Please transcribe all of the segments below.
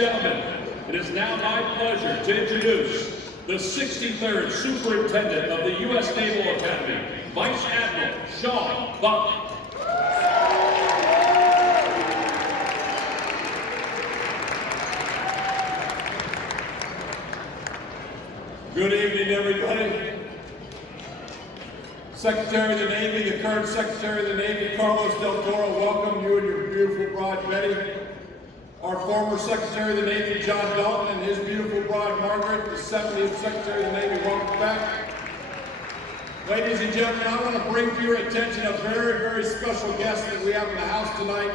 Gentlemen, it is now my pleasure to introduce the 63rd Superintendent of the U.S. Naval Academy, Vice Admiral Sean Buck. Good evening, everybody. Secretary of the Navy, the current Secretary of the Navy, Carlos Del Toro, welcome you and your beautiful bride, Betty. Our former Secretary of the Navy, John Dalton, and his beautiful bride, Margaret, the 70th Secretary of the Navy, welcome back. Ladies and gentlemen, I want to bring to your attention a very, very special guest that we have in the house tonight.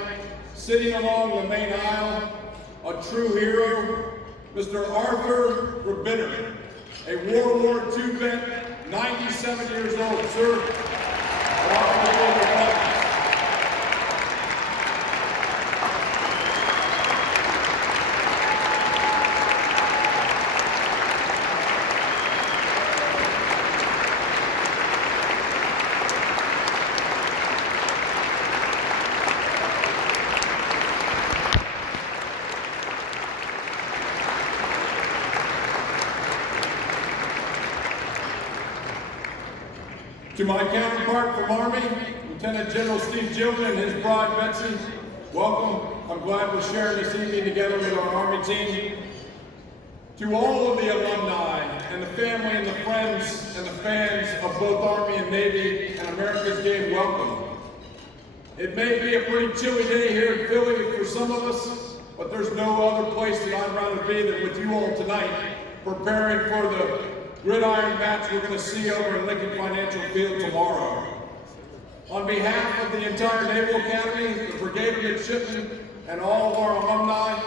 Sitting along the main aisle, a true hero, Mr. Arthur Rabiner, a World War II vet, 97 years old, sir. To my counterpart from Army, Lieutenant General Steve Gilman and his bride Betsy, welcome. I'm glad we're sharing this evening together with our Army team. To all of the alumni and the family and the friends and the fans of both Army and Navy and America's game, welcome. It may be a pretty chilly day here in Philly for some of us, but there's no other place that I'd rather be than with you all tonight, preparing for the gridiron match we're going to see over in Lincoln Financial Field tomorrow. On behalf of the entire Naval Academy, the Brigade of Midshipmen, and all of our alumni,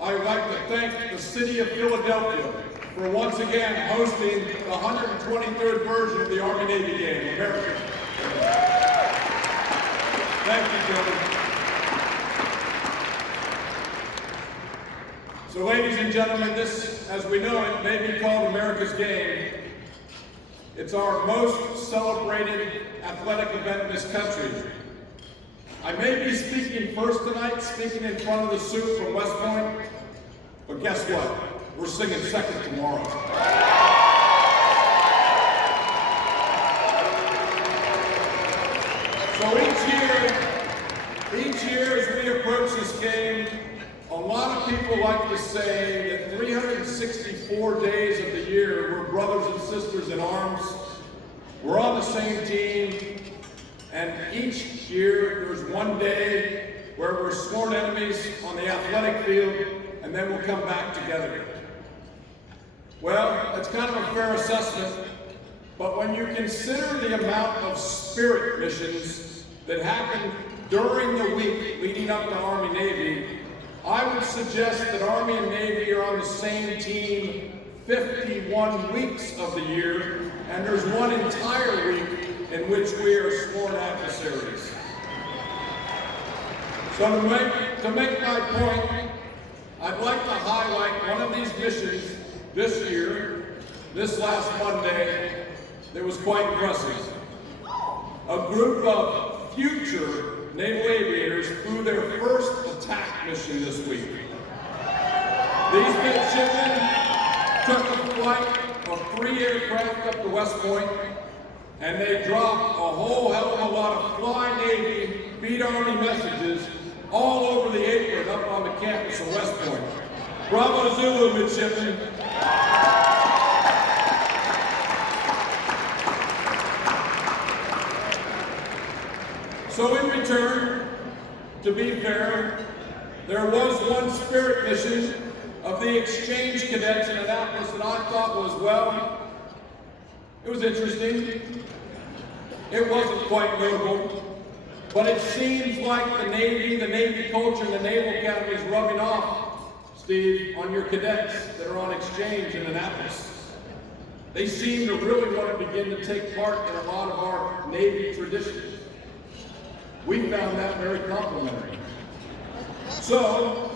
I would like to thank the City of Philadelphia for once again hosting the 123rd version of the Army-Navy game, America. Thank you, gentlemen. So ladies and gentlemen, this, as we know it, may be called America's Game. It's our most celebrated athletic event in this country. I may be speaking first tonight, speaking in front of the suit from West Point, but guess what? We're singing second tomorrow. So each year as we approach this game, a lot of people like to say that 364 days of the year we're brothers and sisters in arms. We're on the same team, and each year there's one day where we're sworn enemies on the athletic field, and then we'll come back together. Well, that's kind of a fair assessment, but when you consider the amount of spirit missions that happen during the week leading up to Army-Navy, I would suggest that Army and Navy are on the same team 51 weeks of the year, and there's one entire week in which we are sworn adversaries. So to make my point, I'd like to highlight one of these missions this year, this last Monday, that was quite impressive. A group of future naval aviators flew their first attack mission this week. These midshipmen took a flight of 3 aircraft up to West Point, and they dropped a whole hell of a lot of Fly Navy, Beat Army messages all over the apron up on the campus of West Point. Bravo Zulu, midshipmen. So in return, to be fair, there was one spirit mission of the exchange cadets in Indianapolis that I thought was, well, it was interesting. It wasn't quite notable, but it seems like the Navy culture, and the Naval Academy is rubbing off, Steve, on your cadets that are on exchange in Indianapolis. They seem to really want to begin to take part in a lot of our Navy traditions. We found that very complimentary. So,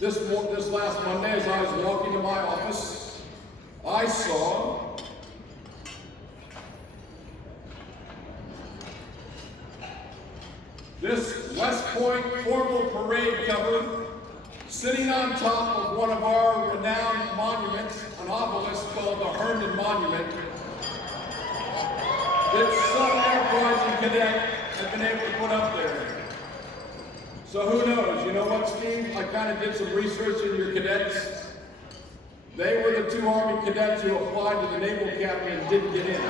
this last Monday, as I was walking to my office, I saw this West Point formal parade cover Sitting on top of one of our renowned monuments, an obelisk called the Herndon Monument, that some enterprising cadet have been able to put up there. So who knows? You know what, Steve? I kind of did some research in your cadets. They were the 2 Army cadets who applied to the Naval Academy and didn't get in.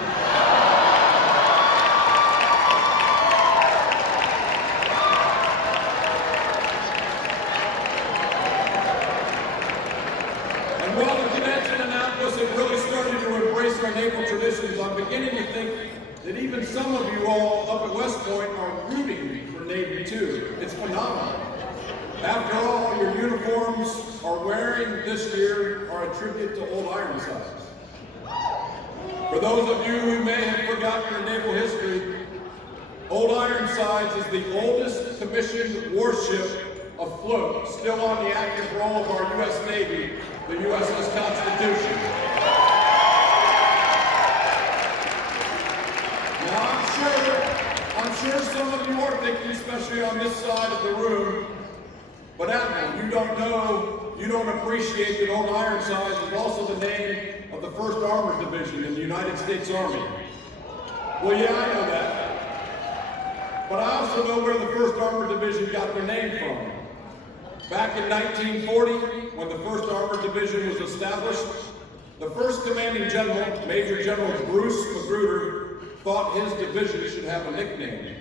And while the cadets in Indianapolis have really started to embrace our naval traditions, I'm beginning to think that even some of you all up at West Point are rooting for Navy too. It's phenomenal. After all, your uniforms are wearing this year are a tribute to Old Ironsides. For those of you who may have forgotten your naval history, Old Ironsides is the oldest commissioned warship afloat, still on the active roll of our U.S. Navy, the USS Constitution. Now, I'm sure some of you are thinking, especially on this side of the room, but Admiral, you don't appreciate that Old Ironsides is also the name of the 1st Armored Division in the United States Army. Well, yeah, I know that. But I also know where the 1st Armored Division got their name from. Back in 1940, when the 1st Armored Division was established, the 1st Commanding General, Major General Bruce Magruder, thought his division should have a nickname.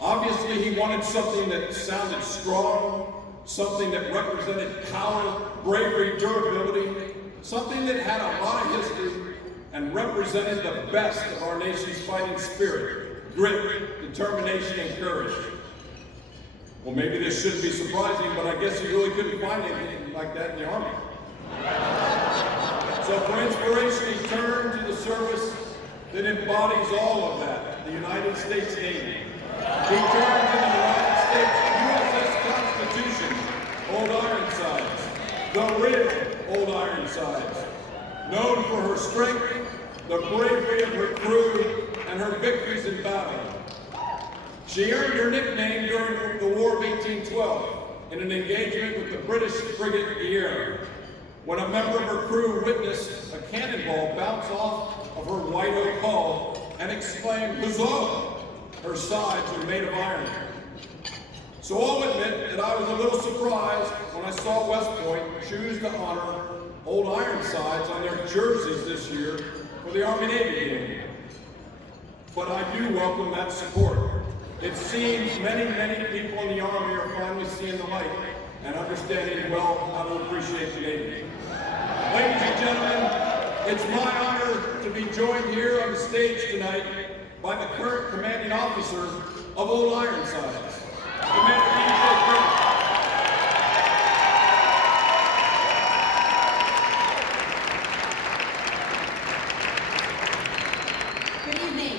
Obviously, he wanted something that sounded strong, something that represented power, bravery, durability, something that had a lot of history and represented the best of our nation's fighting spirit, grit, determination, and courage. Well, maybe this shouldn't be surprising, but I guess you really couldn't find anything like that in the Army. So for inspiration, he turned to the service that embodies all of that, the United States Navy. He turned to the United States USS Constitution, Old Ironsides, the real Old Ironsides, known for her strength, the bravery of her crew, and her victories in battle. She earned her nickname during the War of 1812 in an engagement with the British frigate Gala, when a member of her crew witnessed a cannonball bounce off of her white oak hull and exclaimed, "Huzzah!" Her sides were made of iron. So I'll admit that I was a little surprised when I saw West Point choose to honor Old Ironsides on their jerseys this year for the Army-Navy game. But I do welcome that support. It seems many people in the Army are finally seeing the light and understanding well how to appreciate the Navy. Ladies and gentlemen, it's my honor to be joined here on the stage tonight by the current commanding officer of Old Ironsides, Commander Ken Kraetzer. Good evening.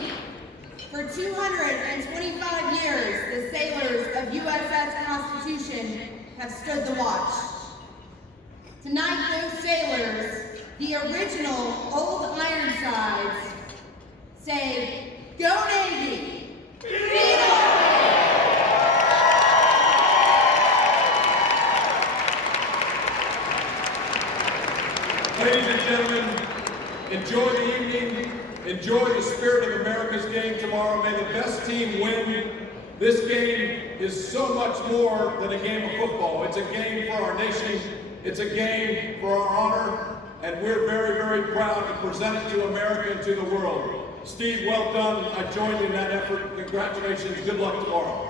For 225 years, the sailors of USS Constitution have stood the watch. Tonight, those sailors, the original Old Ironsides, say, "Go Navy! Be Army!" Ladies and gentlemen, enjoy the evening. Enjoy the spirit of America's game tomorrow. May the best team win. This game is so much more than a game of football. It's a game for our nation. It's a game for our honor. And we're very proud to present it to America and to the world. Steve, well done. I joined in that effort. Congratulations. Good luck tomorrow.